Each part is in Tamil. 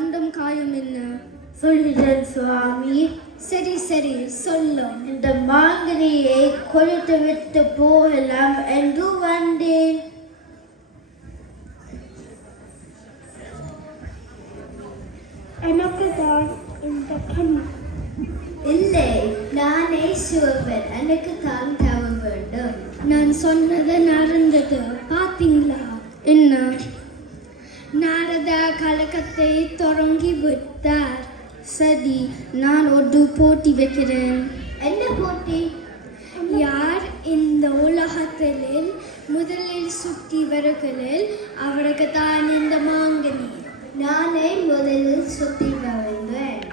மண்டம் காயம் என்ன? சொல்கிறேன் சுவாமி. சரி சரி சொல்லும். இந்த மாங்கனியை கொடுத்து விட்டு போகலாம் என்று வந்தேன். எனக்கு தான் இந்த கனி. இல்லை, நானே சிவப்பன். எனக்கு தான் தர வேண்டும். நான் சொன்னது நடந்தது பார்த்தீங்களா? என்ன? நாரதா கலக்கத்தை தொடங்கி விட்டார். சரி, நான் ஒரு போட்டி வைக்கிறேன். என்ன போட்டி? யார் இந்த உலகத்தில் முதலில் சுற்றி வருகிறேன் அவருக்கு தான் இந்த மாங்கனி. நானே முதலில் சுற்றி வருகிறேன்.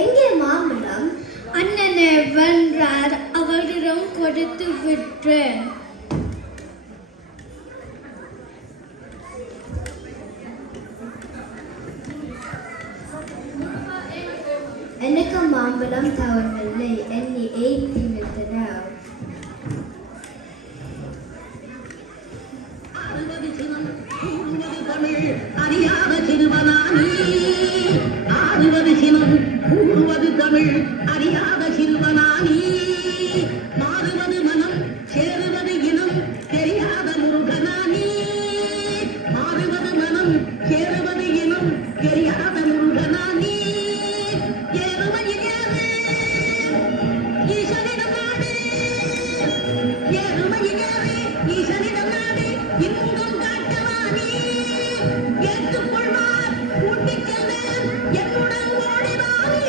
எங்கே மாம்பழம்? அண்ணனை வென்றார், அவரிடம் கொடுத்து விட்டேன். எனக்கு மாம்பழம் தரவில்லை. என்னை ஏற்றி விட்டனர். அறியாத சிறுவனானி ஆறுவது சினம் கூறுவது தமிழ் அறியாத சிறுவனானி மாறுவது மனம் சேருவது இனம் தெரியாத முருகனானி மாறுவது மனம் சேருவது இனம் தெரியாத முருகனானி ஏறுமையில் ஏறு ஈசனிடம் நாடு ஏறுமையில் ஏறு ஈசனிடம் நாடு இன்பம் காட்டவானி ஏற்றுக்கொள்வார் கூட்டிச் செல்வேன் என்னுடன் ஓடினானே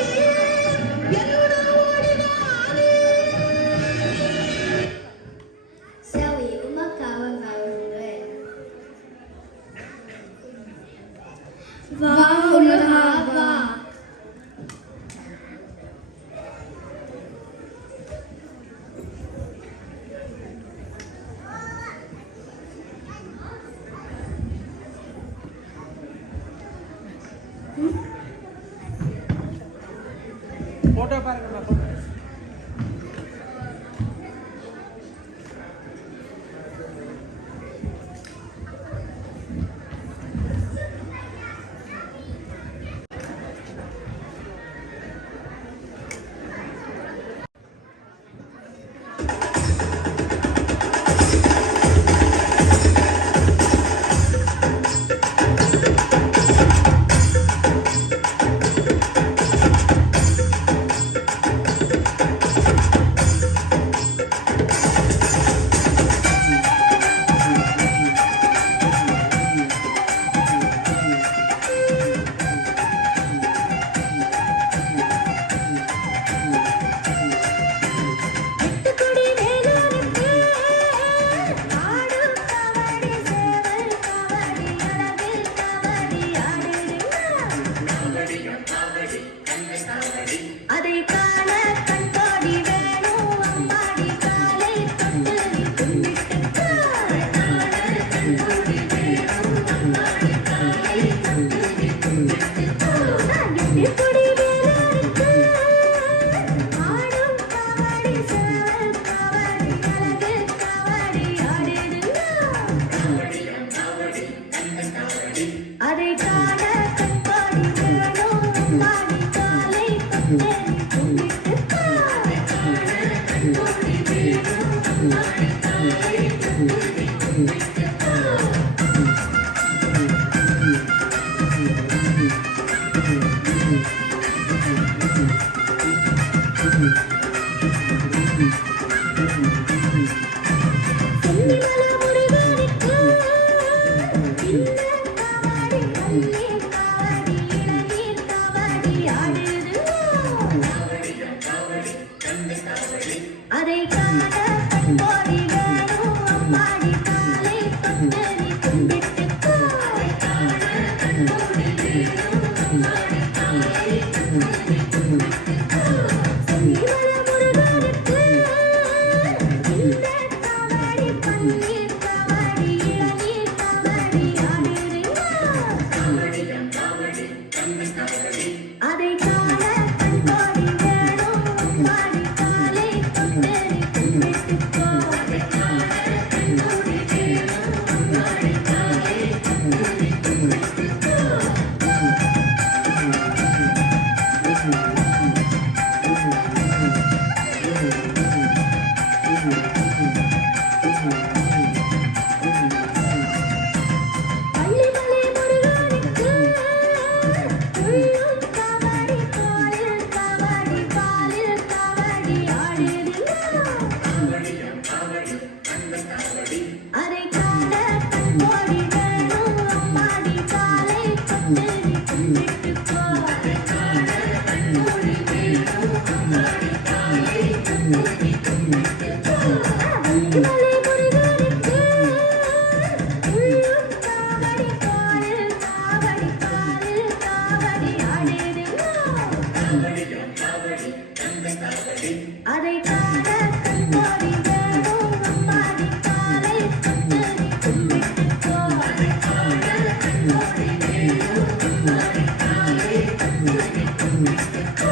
என்னுடன் ஓடினானே. சரி, உமக்காக வருகிறேன். வா முருகா வா. போட்டோ பாருங்க போட்டோ. அதை காண கண்கோடி வேணும் அம்மாடி காலை கண்ணறி கும்பிட்டு போ அதை காண கண்கோடி வேணும் அம்மாடி காலை கண்ணறி கும்பிட்டு போ